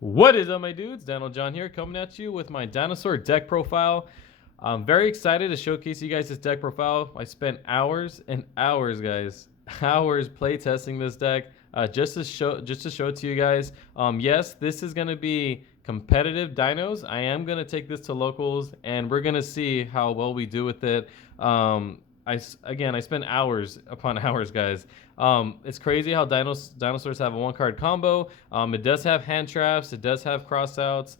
What is up, my dudes? Daniel John here, coming at you with my Dinosaur deck profile. I'm very excited to showcase you guys this deck profile. I spent hours and hours, guys, hours play testing this deck just to show it to you guys. Yes, this is gonna be competitive dinos. I am gonna take this to locals, and we're gonna see how well we do with it. I spent hours upon hours, guys. It's crazy how dinosaurs have a one-card combo. It does have hand traps. It does have crossouts.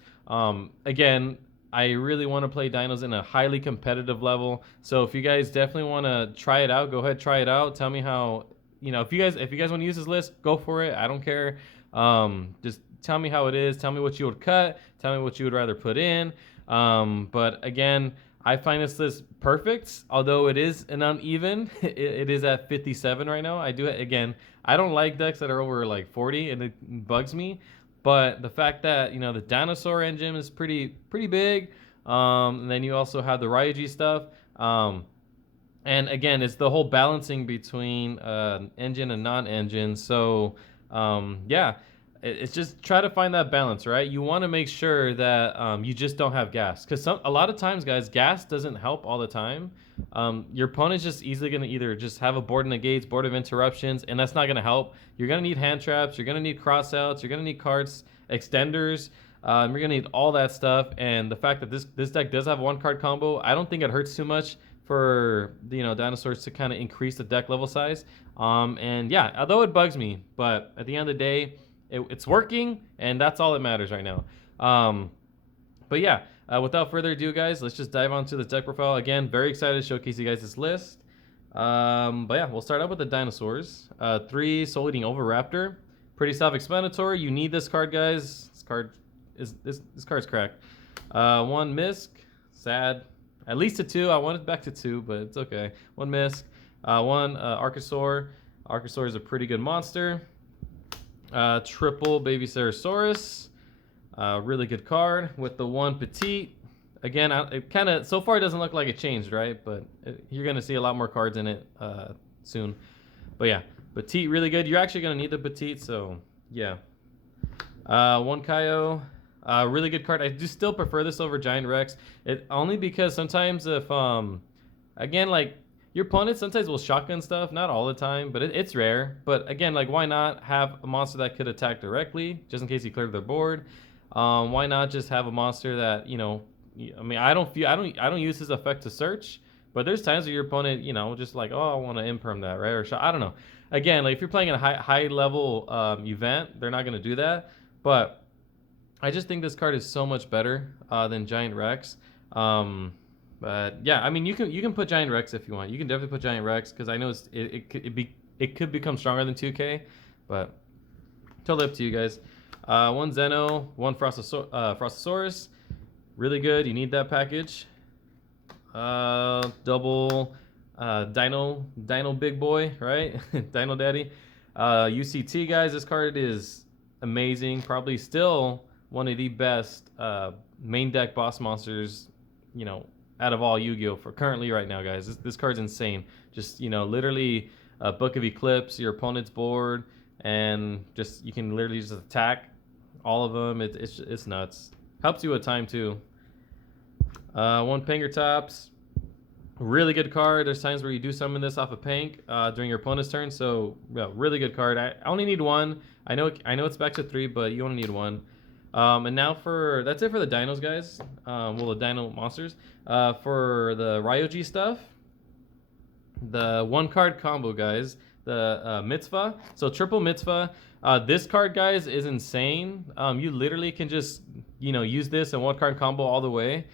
Again, I really want to play dinos in a highly competitive level. So if you guys definitely want to try it out, go ahead, try it out. Tell me how, if you guys want to use this list, go for it. I don't care. Just tell me how it is. Tell me what you would cut. Tell me what you would rather put in. But again, I find this list perfect, although it is an uneven. It is at 57 right now. I don't like decks that are over like 40, and it bugs me. But the fact that the Dinosaur engine is pretty big, and then you also have the Ryu-Ge stuff, and again, it's the whole balancing between engine and non-engine. So yeah, it's just try to find that balance, right? You want to make sure that you just don't have gas, because a lot of times, guys, gas doesn't help all the time. Your opponent's just easily going to either just have a board of negates, board of interruptions, and that's not going to help. You're going to need hand traps, you're going to need crossouts, you're going to need cards, extenders, you're going to need all that stuff. And the fact that this deck does have a one card combo, I don't think it hurts too much for dinosaurs to kind of increase the deck level size. And yeah, although it bugs me, but at the end of the day, it's working, and that's all that matters right now. But yeah, without further ado, guys, let's just dive onto the deck profile. Again, very excited to showcase you guys this list. But yeah, we'll start out with the dinosaurs. 3 Soul Eating Oviraptor. Pretty self-explanatory. You need this card, guys. This card's cracked. 1 Misk. Sad. At least a 2. I wanted back to 2, but it's okay. 1 Misk. 1 Archosaur. Archosaur is a pretty good monster. Triple Baby Ceratosaurus. Really good card with the 1 Petite. Again, it kind of, so far it doesn't look like it changed, right? But you're going to see a lot more cards in it soon. But yeah, Petite, really good. You're actually going to need the Petite, so yeah. 1 Kaio. Really good card. I do still prefer this over Giant Rex. Only because sometimes if, again, like, your opponent sometimes will shotgun stuff, not all the time, but it's rare. But again, like, why not have a monster that could attack directly, just in case you cleared their board? Why not just have a monster that I mean, I don't use his effect to search, but there's times where your opponent, just like, oh, I want to imperm that, right? Or shot. I don't know. Again, like, if you're playing in a high level event, they're not gonna do that. But I just think this card is so much better than Giant Rex. But yeah, I mean, you can put Giant Rex if you want. You can definitely put Giant Rex, because I know it could become stronger than 2K, but totally up to you guys. 1 Zeno, 1 Frostosaurus, really good. You need that package. Double Dino Big Boy, right? Dino Daddy. UCT, guys. This card is amazing. Probably still one of the best main deck boss monsters, out of all Yu-Gi-Oh! For currently right now, guys. This card's insane. Just, literally a Book of Eclipse, your opponent's board, and just you can literally just attack all of them. It's nuts. Helps you with time too. 1 Pangertops. Really good card. There's times where you do summon this off of Pank during your opponent's turn. So yeah, really good card. I only need 1. I know it's back to 3, but you only need 1. And now that's it for the dinos, guys. The dino monsters. For the Ryu-Ge stuff, the 1 card combo, guys. The Mitzvah. So triple Mitzvah. This card, guys, is insane. You literally can just use this in 1 card combo all the way.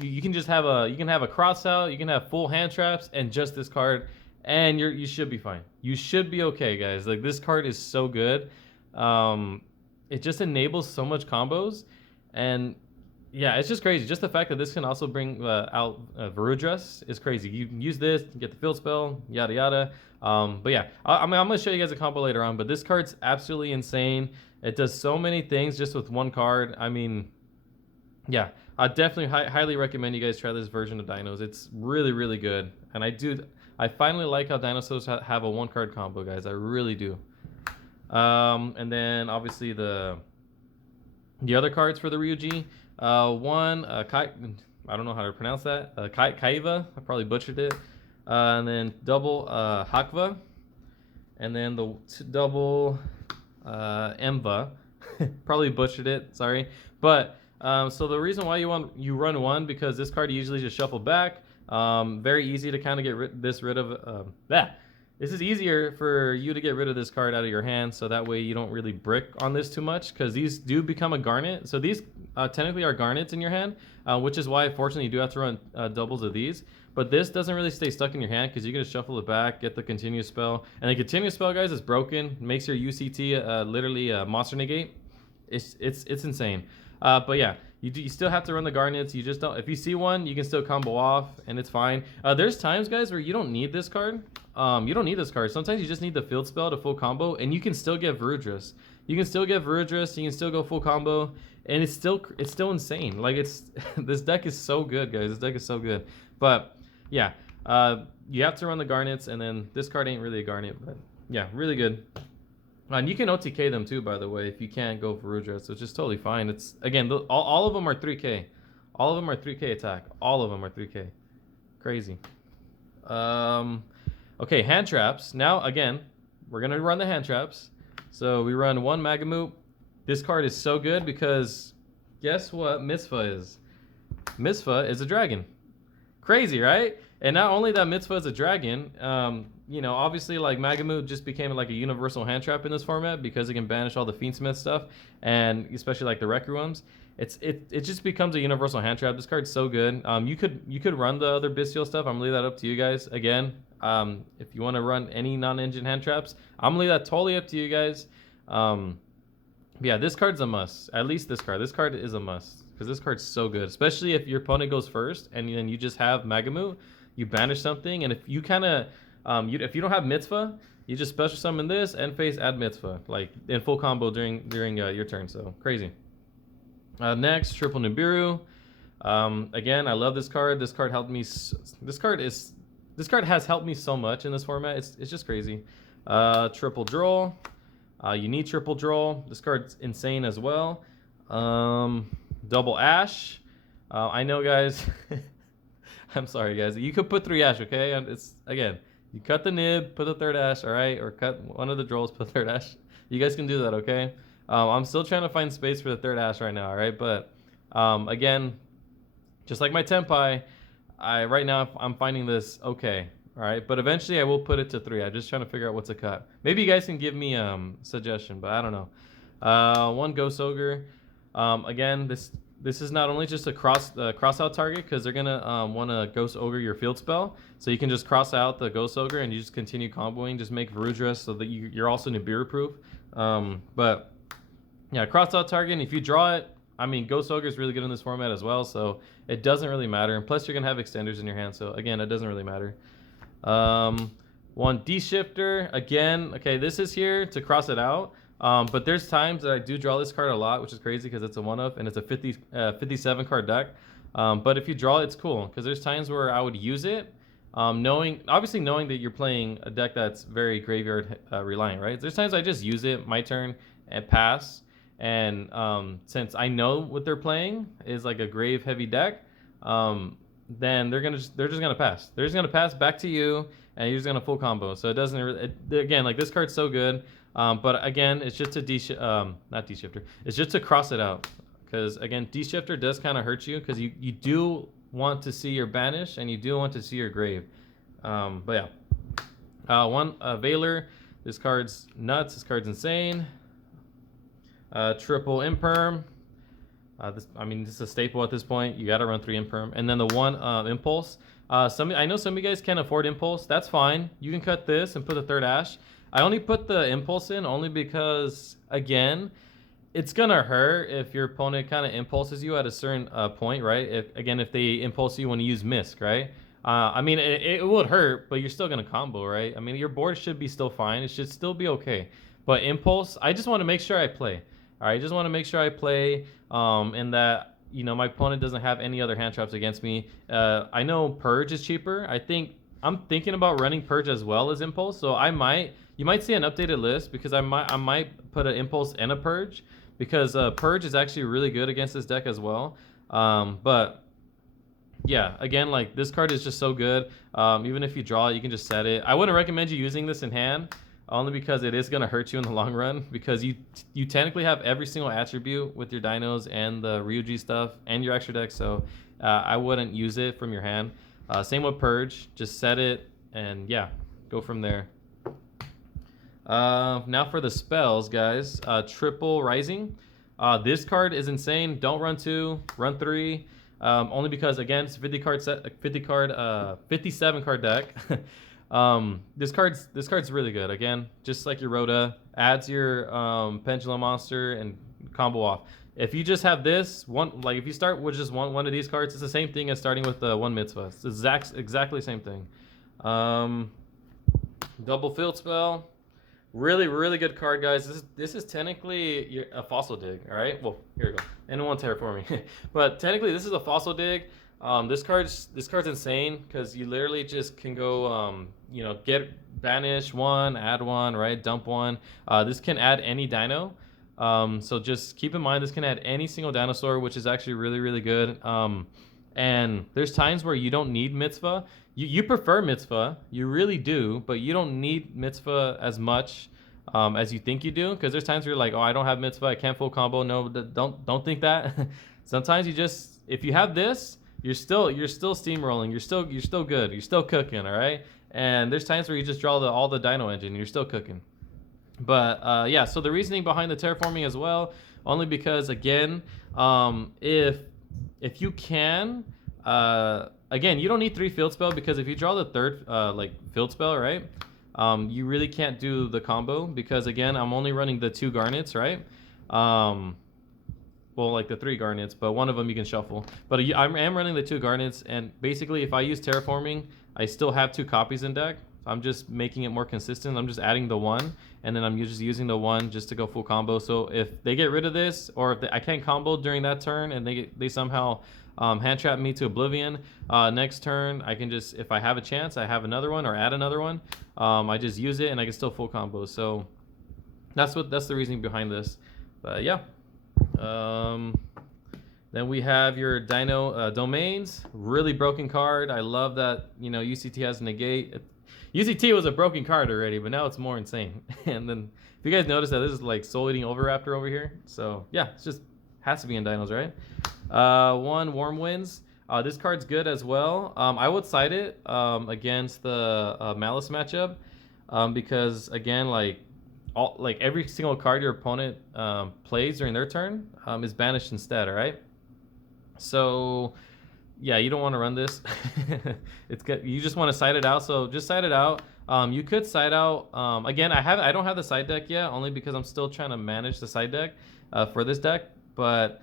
You can just have a cross out. You can have full hand traps and just this card, and you should be fine. You should be okay, guys. Like, this card is so good. It just enables so much combos, and yeah, it's just crazy. Just the fact that this can also bring out Varudras is crazy. You can use this, get the field spell, yada yada. But yeah, I'm gonna show you guys a combo later on. But this card's absolutely insane. It does so many things just with 1 card. I mean, yeah, I definitely highly recommend you guys try this version of Dinos. It's really, really good, and I finally like how dinosaurs have a 1 card combo, guys. I really do. And then obviously the The other cards for the Ryu-Ge, one, I don't know how to pronounce that. Kaiva, I probably butchered it. And then double Hakva, and then the double Emva, probably butchered it. Sorry, but so the reason why you run one, because this card you usually just shuffle back. Very easy to kind of get rid of that. This is easier for you to get rid of this card out of your hand, so that way you don't really brick on this too much, because these do become a garnet. So these technically are garnets in your hand, which is why, fortunately, you do have to run doubles of these. But this doesn't really stay stuck in your hand, because you can just shuffle it back, get the continuous spell. And the continuous spell, guys, is broken. Makes your UCT literally monster negate. It's insane. But yeah, you still have to run the garnets. You just don't. If you see one, you can still combo off, and it's fine. There's times, guys, where you don't need this card. You don't need this card. Sometimes you just need the field spell to full combo, and you can still get Varudras. You can still get Varudras. You can still go full combo, and it's still insane. Like, this deck is so good, guys. This deck is so good. But yeah, you have to run the garnets, and then this card ain't really a garnet, but yeah, really good. And you can OTK them too, by the way, if you can't go for Rudra, so it's just totally fine. It's, again, all of them are 3k. All of them are 3k attack. All of them are 3k. Crazy. Okay, hand traps. Now, again, we're going to run the hand traps. So we run one Magamute. This card is so good because guess what Mitzvah is? Mitzvah is a dragon. Crazy, right? And not only that Mitzvah is a dragon, you know, obviously, like, Magamute just became like a universal hand trap in this format because it can banish all the Fiendsmith stuff, and especially like the Requiems. It just becomes a universal hand trap. This card's so good. You could run the other Bestial stuff. I'm gonna leave that up to you guys. Again, if you want to run any non-engine hand traps, I'm gonna leave that totally up to you guys. Yeah, this card's a must. At least this card. This card is a must because this card's so good, especially if your opponent goes first and then you just have Magamute. You banish something, and if you kind of if you don't have Mitzvah, you just special summon this and face add Mitzvah, like in full combo during your turn. So crazy. Next, triple Nibiru. Again, I love this card. This card helped me. This card has helped me so much in this format. It's just crazy. Triple Droll. You need triple Droll. This card's insane as well. Double Ash. I know, guys. I'm sorry, guys. You could put 3 Ash, okay? And it's, again, you cut the nib, put the 3rd Ash, all right? Or cut one of the Drolls, put 3rd Ash. You guys can do that, okay? I'm still trying to find space for the 3rd Ash right now, all right? But, again, just like my Tenpai, right now I'm finding this okay, all right? But eventually I will put it to 3. I'm just trying to figure out what to cut. Maybe you guys can give me a suggestion, but I don't know. One Ghost Ogre. Again, this is not only just a cross out target, because they're gonna want to Ghost Ogre your field spell, so you can just cross out the Ghost Ogre and you just continue comboing, just make Varudra so that you're also Nibiru proof. But yeah, cross out target, and if you draw it, I mean, Ghost Ogre is really good in this format as well, so it doesn't really matter. And plus you're gonna have extenders in your hand, so again, it doesn't really matter. One D-Shifter, again, okay, this is here to cross it out. But there's times that I do draw this card a lot, which is crazy because it's a 1-of and it's a 57 card deck. But if you draw it, it's cool because there's times where I would use it, obviously knowing that you're playing a deck that's very graveyard reliant, right? There's times I just use it my turn and pass. And since I know what they're playing is like a grave heavy deck, then they're just gonna pass. They're just gonna pass back to you, and you're just gonna full combo. So it doesn't really, again, like, this card's so good. But again, it's just a not D-Shifter. It's just to cross it out. Because again, D-Shifter does kind of hurt you because you do want to see your banish and you do want to see your grave. But yeah. One Veiler. This card's nuts. This card's insane. Triple Imperm. This is a staple at this point. You got to run 3 Imperm. And then the one Impulse. I know some of you guys can't afford Impulse. That's fine. You can cut this and put the 3rd Ash. I only put the Impulse in only because, again, it's going to hurt if your opponent kind of impulses you at a certain point, right? If they impulse you when you use Misk, right? It would hurt, but you're still going to combo, right? I mean, your board should be still fine. It should still be okay. But Impulse, I just want to make sure I play. All right, I just want to make sure I play and that, you know, my opponent doesn't have any other hand traps against me. I know Purge is cheaper. I'm thinking about running Purge as well as Impulse, so you might see an updated list because I might put an Impulse and a Purge, because Purge is actually really good against this deck as well. But yeah, again, like this card is just so good. Even if you draw it, you can just set it. I wouldn't recommend you using this in hand, only because it is gonna hurt you in the long run. Because you technically have every single attribute with your dinos and the Ryu-Ge stuff and your extra deck. So I wouldn't use it from your hand. Same with Purge. Just set it and yeah, go from there. Now for the spells, guys. Triple Rising. This card is insane. Don't run 2, run 3. Only because again it's a 57 card deck. This card's really good. Again, just like your Rhoda, adds your Pendulum Monster and combo off. If you just have this one, like if you start with just one of these cards, it's the same thing as starting with the one Mitzvah. It's exactly the same thing. Double Field Spell. Really good card, guys. This is technically a Fossil Dig. All right. Well, here we go. Anyone terraforming, but technically this is a Fossil Dig. This card's insane because you literally just can go, get banish 1, add 1, right? Dump 1. This can add any dino. So just keep in mind this can add any single dinosaur, which is actually really good. And there's times where you don't need Mitzvah. You prefer Mitzvah, you really do, but you don't need Mitzvah as much as you think you do. Because there's times where you're like, oh, I don't have Mitzvah, I can't full combo. No, don't think that. Sometimes you just, if you have this, you're still steamrolling. You're still good. You're still cooking, all right. And there's times where you just draw all the Dino Engine, and you're still cooking. But yeah, so the reasoning behind the terraforming as well, only because again, if you can. Again, you don't need 3 field spell because if you draw the third field spell, right? You really can't do the combo because again, I'm only running the 2 garnets, right? Well, like the 3 garnets, but one of them you can shuffle. But I am running the 2 garnets, and basically, if I use terraforming, I still have 2 copies in deck. I'm just making it more consistent. I'm just adding the 1, and then I'm just using the 1 just to go full combo. So if they get rid of this, or if I can't combo during that turn, and they somehow hand trap me to oblivion, next turn I can just, if I have a chance, I have another one or add another one. I just use it and I can still full combo. So that's the reasoning behind this. But yeah. Then we have your Dino Domains. Really broken card. I love that UCT has negate. UCT was a broken card already, but now it's more insane. And then if you guys notice that this is like Soul Eating Overraptor over here. So yeah, it's just has to be in dinos, right? 1 Warm Winds. This card's good as well. I would side it against the Malice matchup because again, like every single card your opponent plays during their turn is banished instead. All right. So yeah, you don't want to run this. It's good. You just want to side it out. So just side it out. You could side out. Again, I don't have the side deck yet, only because I'm still trying to manage the side deck for this deck. But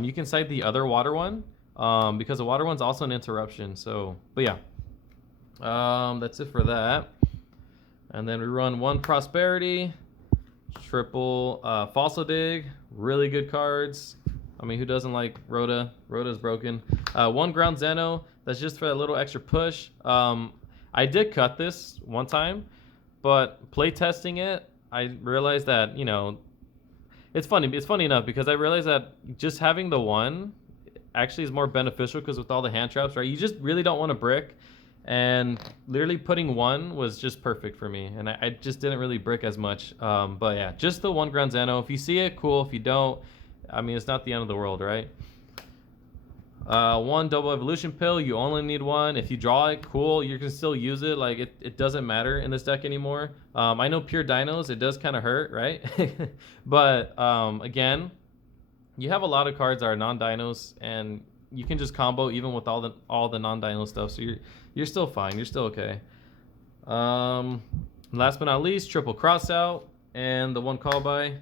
you can side the other water one because the water one's also an interruption. So, but yeah, that's it for that. And then we run 1 Prosperity, triple Fossil Dig. Really good cards. I mean, who doesn't like Rhoda? Rhoda's broken. 1 Ground Zeno. That's just for a little extra push. I did cut this one time, but play testing it, I realized that it's funny. It's funny enough because I realized that just having the 1 actually is more beneficial because with all the hand traps, right? You just really don't want to brick, and literally putting 1 was just perfect for me, and I just didn't really brick as much. But yeah, just the 1 Ground Zeno. If you see it, cool. If you don't, I mean, it's not the end of the world, right? 1 Double Evolution Pill. You only need 1. If you draw it, cool. You can still use it. Like it doesn't matter in this deck anymore. I know pure dinos, it does kind of hurt, right? But again, you have a lot of cards that are non-dinos, and you can just combo even with all the non-dino stuff. So you're still fine. You're still okay. Last but not least, triple cross out and the 1 call by.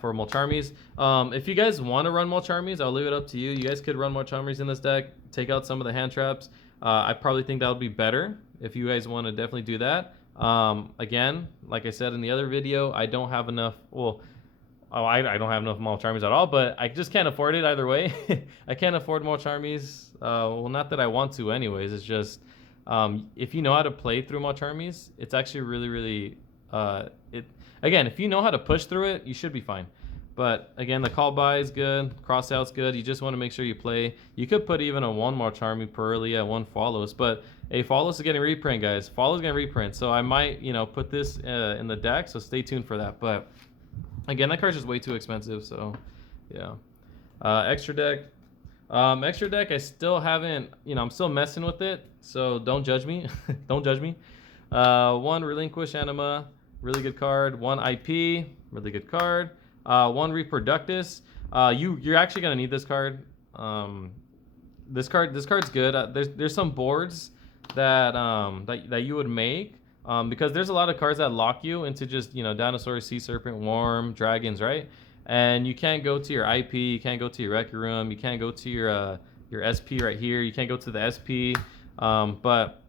For Molcharmies. If you guys want to run Molcharmies, I'll leave it up to you. You guys could run Molcharmies in this deck, take out some of the hand traps. I probably think that would be better if you guys want to definitely do that. Again, like I said in the other video, I don't have enough. Well, I don't have enough Molcharmies at all, but I just can't afford it either way. I can't afford Molcharmies. Well, not that I want to, anyways. It's just if you know how to play through Molcharmies, it's actually really. Again, if you know how to push through it, you should be fine. But again, the call by is good, cross out's good. You just want to make sure you play. You could put even a one more Charmy Purley at one follows, but a follows is getting reprint, guys. Follows getting reprint, so I might, put this in the deck. So stay tuned for that. But again, that card's just way too expensive. So yeah, extra deck. Extra deck, I still haven't, I'm still messing with it. So don't judge me. Don't judge me. One Relinquish Anima, really good card. One IP, really good card. One Reproductus. You're actually gonna need this card. This card's good. There's some boards that that you would make because there's a lot of cards that lock you into just Dinosaur, Sea Serpent, Worm, Dragons, right? And you can't go to your IP, you can't go to your Record Room, you can't go to your SP right here, you can't go to the SP. But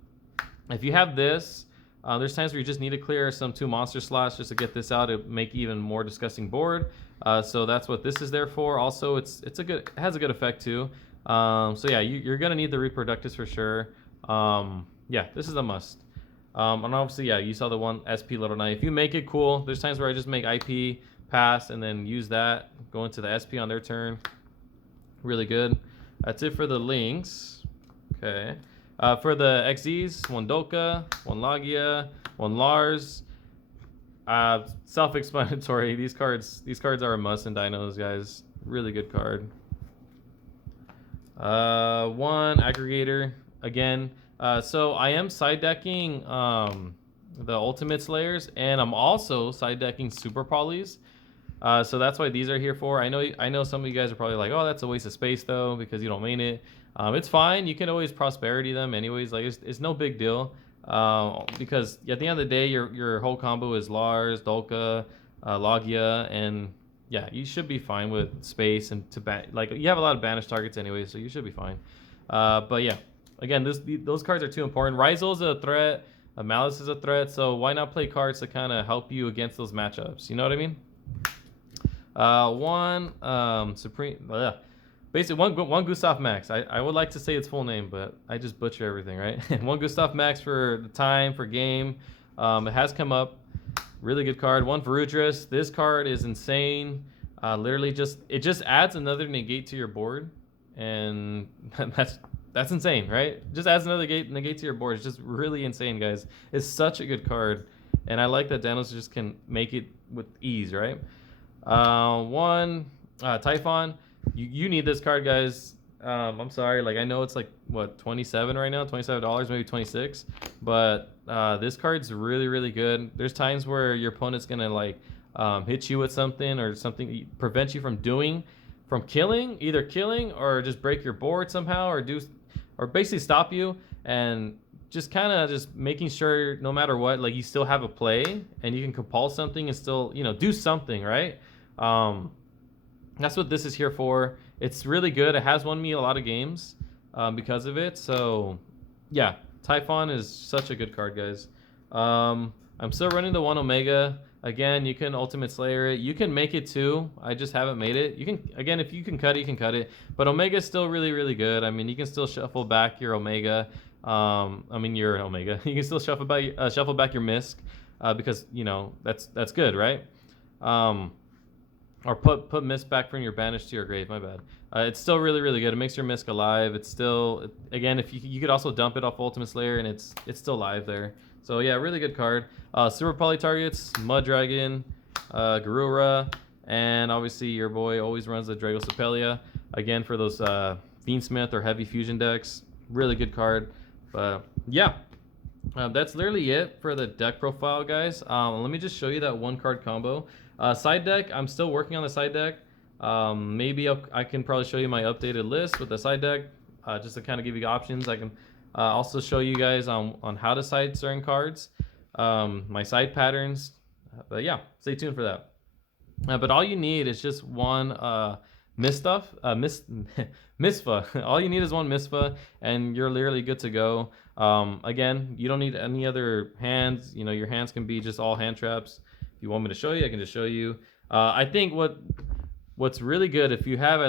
if you have this, there's times where you just need to clear some 2 monster slots just to get this out to make even more disgusting board. So that's what this is there for. Also, it has a good effect too. So yeah, you're gonna need the Reproductus for sure. Yeah, this is a must. And obviously, yeah, you saw the one SP Little Knight. If you make it, cool. There's times where I just make IP, pass, and then use that, go into the SP on their turn. Really good. That's it for the links. Okay. For the XZs, one Dolka, one Logia, one Lars. Self-explanatory. These cards are a must in Dinos, guys. Really good card. One Aggregator again. So I am side decking the Ultimate Slayers, and I'm also side decking Super Polys. So that's why these are here for. I know some of you guys are probably like, oh, that's a waste of space though because you don't main it. It's fine. You can always prosperity them anyways. Like it's no big deal. Because at the end of the day, your whole combo is Lars, Dolka, Logia, and yeah, you should be fine with space and like you have a lot of banished targets anyway, so you should be fine. But yeah, again, those cards are too important. Rizal is a threat. Malice is a threat. So why not play cards to kind of help you against those matchups? You know what I mean? One Supreme. Basically, one Gustav Max. I would like to say its full name, but I just butcher everything, right? One Gustav Max for the time, for game. It has come up. Really good card. One Varudris. This card is insane. Literally it just adds another negate to your board. And that's insane, right? Just adds another negate to your board. It's just really insane, guys. It's such a good card. And I like that Danos just can make it with ease, right? One Typhon. You need this card, guys. I'm sorry, like I know it's like what 27 right now, $27, maybe 26, but this card's really good. There's times where your opponent's gonna like hit you with something or something, prevent you from either killing or just break your board somehow or basically stop you, and just kind of just making sure no matter what, like you still have a play and you can compulse something and still do something, right? That's what this is here for. It's really good. It has won me a lot of games because of it. So yeah, Typhon is such a good card, guys. I'm still running the one Omega. Again, you can Ultimate Slayer it. You can make it too. I just haven't made it. You can, again, if you can cut it, you can cut it. But Omega is still really good. I mean, you can still shuffle back your Omega. Your Omega. You can still shuffle back your Misk because that's good, right? Or put Misk back from your banish to your grave. My bad. It's still really good. It makes your Misk alive. It's still, again, if you could also dump it off Ultimate Slayer and it's still live there. So yeah, really good card. Super Poly targets, Mud Dragon, Garura, and obviously your boy always runs the Dragosopelia. Again, for those Fiendsmith or Heavy Fusion decks, really good card. But yeah, that's literally it for the deck profile, guys. Let me just show you that one card combo. Side deck, I'm still working on the side deck. Maybe I can probably show you my updated list with the side deck, just to kind of give you options. I can also show you guys on how to side certain cards, my side patterns. But yeah, stay tuned for that. But all you need is just one Misfa. All you need is one Misfa, and you're literally good to go. Again, you don't need any other hands. Your hands can be just all hand traps. If you want me to show you, I can just show you. I think what's really good, if you have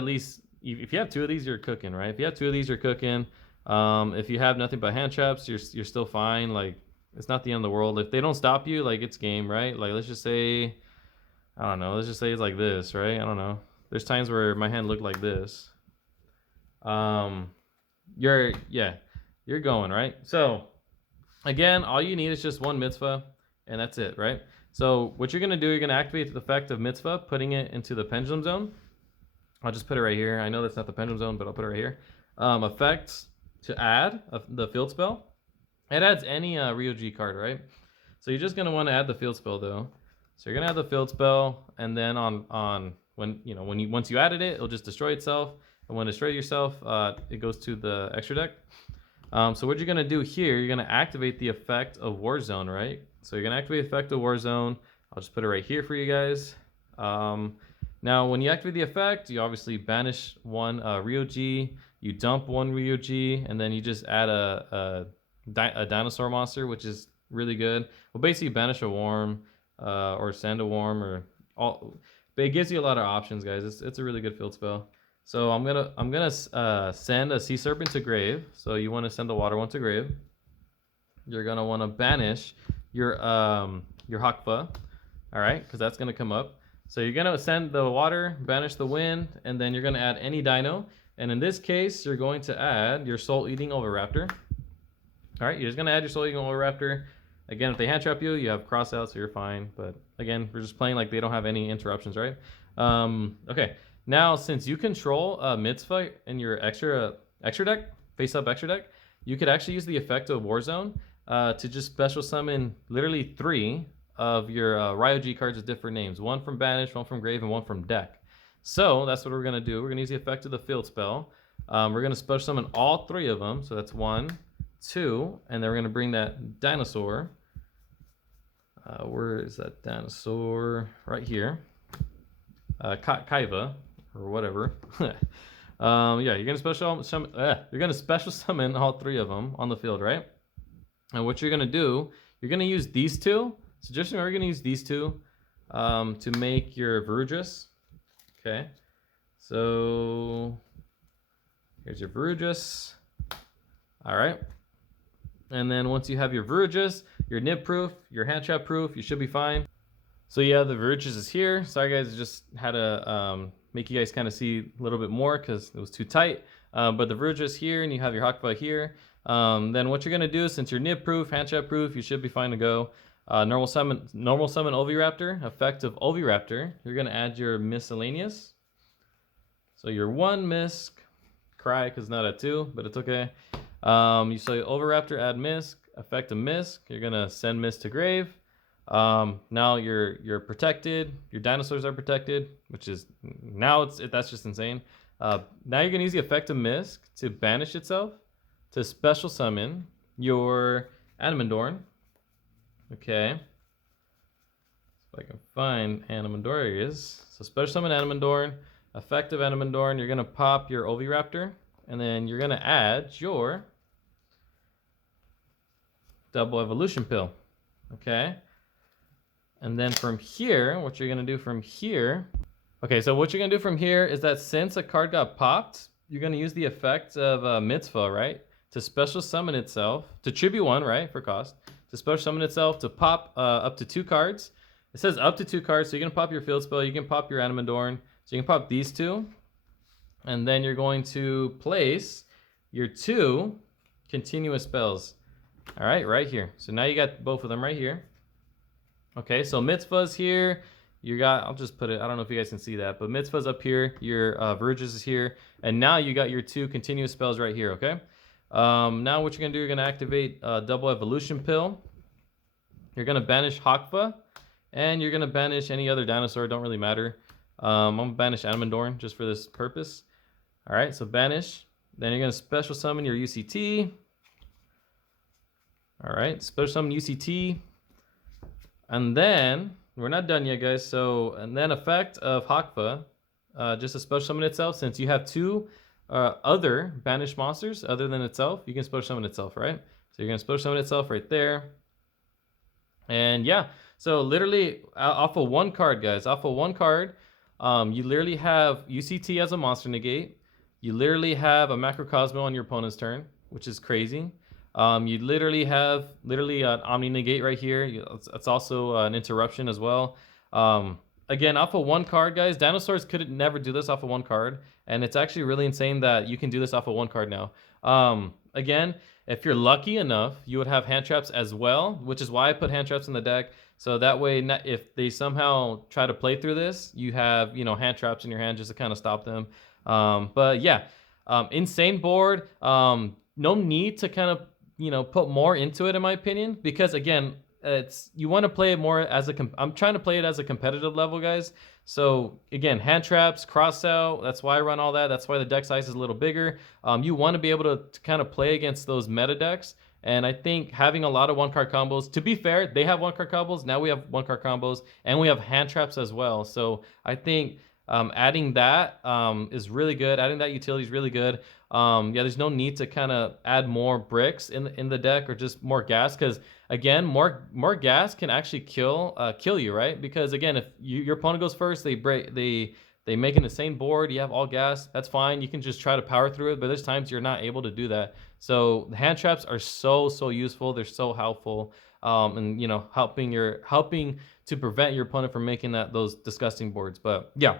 if you have 2 of these, you're cooking, right? If you have 2 of these, you're cooking. If you have nothing but hand traps, you're still fine. Like, it's not the end of the world. If they don't stop you, like, it's game, right? Like, let's just say, I don't know. Let's just say it's like this, right? I don't know. There's times where my hand looked like this. You're going, right? So again, all you need is just one mitzvah, and that's it, right? So what you're gonna do, you're gonna activate the effect of mitzvah, putting it into the pendulum zone. I'll just put it right here. I know that's not the pendulum zone, but I'll put it right here. Effects to add the field spell. It adds any Ryu-Ge card, right? So you're just gonna want to add the field spell though. So you're gonna add the field spell, and then once you added it, it'll just destroy itself. And when it destroys yourself, it goes to the extra deck. So what you're gonna do here, you're gonna activate the effect of Warzone, right? So you're gonna activate the effect of Warzone. I'll just put it right here for you guys. Now, when you activate the effect, you obviously banish one Ryu-Ge, you dump one Ryu-Ge, and then you just add a Dinosaur monster, which is really good. Well, basically banish a worm or send a worm or all. But it gives you a lot of options, guys. It's a really good field spell. So I'm gonna send a sea serpent to grave. So you want to send the water one to grave. You're gonna want to banish your Hakfa, all right, because that's gonna come up. So you're gonna send the water, banish the wind, and then you're gonna add any dino. And in this case, you're going to add your soul-eating Oviraptor. All right, you're just gonna add your soul-eating Oviraptor. Again, if they hand trap you, you have cross out, so you're fine. But again, we're just playing like they don't have any interruptions, right? Okay. Now, since you control mitzvah in your extra deck, face-up extra deck, you could actually use the effect of Warzone to just special summon literally 3 of your Ryu-Ge cards with different names. 1 from Banish, 1 from Grave, and 1 from Deck. So that's what we're going to do. We're going to use the effect of the field spell. We're going to special summon all 3 of them. So that's 1, 2, and then we're going to bring that Dinosaur. Where is that Dinosaur? Right here. Kaiva. Or whatever. Yeah, you're gonna special summon all 3 of them on the field, right? And what you're gonna do, you're gonna use these 2. So just remember, you're gonna use these 2 to make your Verugis. Okay. So here's your Verugis. All right. And then once you have your Verugis, your nib proof, your hand trap proof, you should be fine. So yeah, the Verugis is here. Sorry guys, I just had to make you guys kind of see a little bit more because it was too tight. But the Verugis is here, and you have your Hakba here. Then what you're gonna do, since you're nib proof, hand trap proof, you should be fine to go. Normal summon Oviraptor, effect of Oviraptor. You're gonna add your miscellaneous. So your 1 Misk, cry because not at 2, but it's okay. You say Oviraptor, add Misk, effect of Misk. You're gonna send Misk to grave. Now you're protected. Your dinosaurs are protected, which is that's just insane. Now you're gonna use the effect of Misk to banish itself, to special summon your Animandorn. Okay. If I can find Animandorn, here it is. So special summon Animandorn, effect of Animandorn. You're gonna pop your Oviraptor, and then you're gonna add your double evolution pill. Okay. And then from here, what you're gonna do from here, okay, so what you're gonna do from here is that since a card got popped, you're gonna use the effect of Mitzvah, right? To special summon itself, to tribute 1, right, for cost, to special summon itself to pop up to 2 cards. It says up to 2 cards, so you can pop your field spell, you can pop your Animandorn, so you can pop these 2, and then you're going to place your 2 continuous spells, all right, right here. So now you got both of them right here. Okay, so Mitzvah's here. You got, I'll just put it, I don't know if you guys can see that, but Mitzvah's up here, your Verugis is here, and now you got your 2 continuous spells right here, okay? Now what you're gonna do, you're gonna activate double evolution pill. You're gonna banish Hakfa, and you're gonna banish any other dinosaur, don't really matter. I'm gonna banish Animandorn just for this purpose. All right, so banish. Then you're gonna special summon your UCT. All right, special summon UCT. And then, we're not done yet, guys. So, and then effect of Hakfa, just to special summon itself. Since you have 2 other banished monsters other than itself, you can special summon itself, right? So you're gonna special summon itself right there. And yeah, so literally off of 1 card, guys, off of 1 card, you literally have UCT as a monster negate. You literally have a Macrocosmo on your opponent's turn, which is crazy. You literally have an Omni negate right here. It's also an interruption as well. again, off of one card, guys, dinosaurs could never do this off of one card, and it's actually really insane that you can do this off of one card now. Again, if you're lucky enough, you would have hand traps as well, which is why I put hand traps in the deck. So that way, if they somehow try to play through this, you have, you know, hand traps in your hand just to kind of stop them. But yeah, insane board. No need to kind of, you know, put more into it, in my opinion, because again, it's, you want to play it more as a I'm trying to play it as a competitive level, guys. So again, hand traps, cross out, that's why I run all that. That's why the deck size is a little bigger. You want to be able to kind of play against those meta decks. And I think having a lot of one card combos, to be fair, they have one card combos, now we have one card combos, and we have hand traps as well. So I think adding that is really good. Adding that utility is really good. Yeah, there's no need to kind of add more bricks in the deck or just more gas, because again, more gas can actually kill you, right? Because again, if your opponent goes first, they make an insane board, you have all gas, that's fine. You can just try to power through it, but there's times you're not able to do that. So the hand traps are so useful. They're so helpful, and you know, helping to prevent your opponent from making those disgusting boards. But yeah,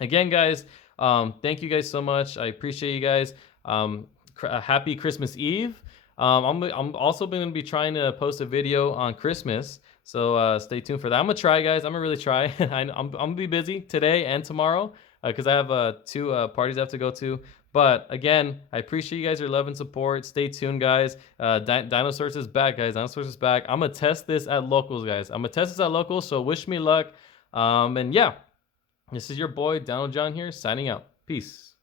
again, guys, thank you guys so much. I appreciate you guys. Happy Christmas Eve. I'm also going to be trying to post a video on Christmas, so stay tuned for that. I'm gonna try, guys. I'm gonna really try. I'm gonna be busy today and tomorrow because I have 2 parties I have to go to. But again, I appreciate you guys, your love and support. Stay tuned, guys. Dinosaurs is back, guys. Dinosaurs is back. I'm gonna test this at locals, guys. I'm gonna test this at locals, so wish me luck. And yeah, this is your boy Dino John here, signing out. Peace.